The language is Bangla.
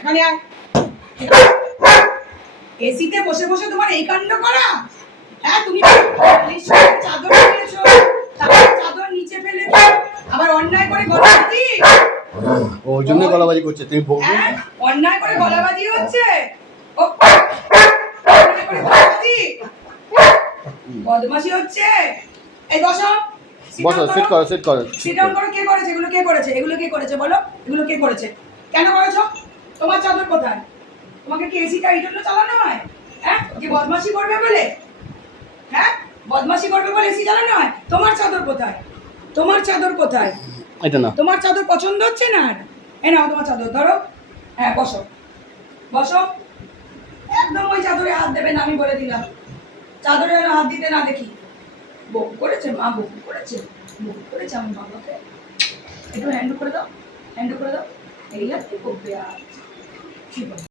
এখানে আয়। এসিতে বসে বসে তোমার এই কাণ্ড করা? হ্যাঁ, তুমি চাদর নিয়েছো, তারপর চাদর নিচে ফেলেছো, আবার অন্যায় করে গলাবাজি। ওই জন্য গলাবাজি করছে, তুমি বলবে? হ্যাঁ, অন্যায় করে গলাবাজি হচ্ছে। অন্যায় করে গলাবাজি, বদমাশি হচ্ছে। এই বসো, বসো, সিট করো, সিট করো। সিট ডাউন করো। কে করেছে এগুলো? কে করেছে এগুলো? কে করেছে বলো? এগুলো কে করেছে? কেন করেছো? তোমার চাদর কোথায়? তোমাকে কি এসিটা এই জন্য চালানো হয়? হ্যাঁ, যে বদমাশি করবে বলে? হ্যাঁ, বদমাশি করবে বলে এসি চালানো হয়? তোমার চাদর কোথায়? তোমার চাদর কোথায়? এটা না। তোমার চাদর পছন্দ হচ্ছে না? এই নাও তোমার চাদর, ধরো। হ্যাঁ, বসো বসো। একদম ওই চাদরে হাত দেবে না, আমি বলে দিলাম। চাদরে যেন হাত দিতে না দেখি। বকু করেছে মা, বকু করেছে, বকু করেছে আমার বাবাকে। একটু হ্যান্ড করে দাও, হ্যান্ড করে দাও। এই আর কি করবে আর?